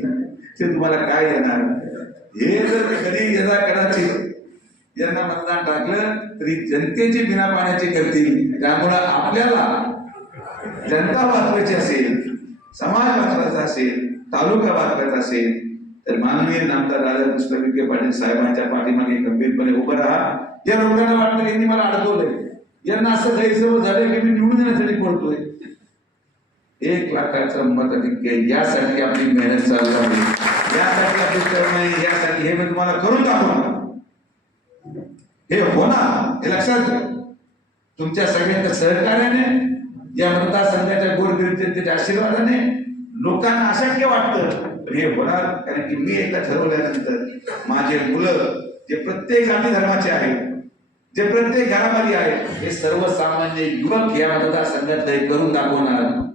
ते तुम्हाला काय येणार? हे जर कधी याचा कदाचित यांना मतदान टाकलं तरी जनतेची बिना पाण्याची करतील त्यामुळं आपल्याला जनता वाचवायची असेल समाज वाचवायचा असेल तालुका वाचवायचा असेल तर माननीय नामदार राजा पुष्पक विखे पाटील साहेबांच्या पाठीमागे गंभीरपणे उभं राहा. या लोकांना वाटतं यांनी मला अडकवलंय. यांना असं गैरसमज झालं की मी निवडून देण्यासाठी बोलतोय एक लाखाचं मताधिक्य यासाठी आपली मेहनत चालू आहे. यासाठी आपली करणं आहे, यासाठी हे मी तुम्हाला करून दाखवणार. हे होणार. हे लक्षात घ्या तुमच्या सगळ्यांच्या सहकार्याने या मतदारसंघाच्या गोरगरीबच्या आशीर्वादाने लोकांना अशक्य वाटतं पण हे होणार. कारण की मी एकदा ठरवल्यानंतर माझे मुलं जे प्रत्येक जाती धर्माचे आहेत जे प्रत्येक घरामध्ये आहेत हे सर्वसामान्य युवक या मतदारसंघात करून दाखवणार.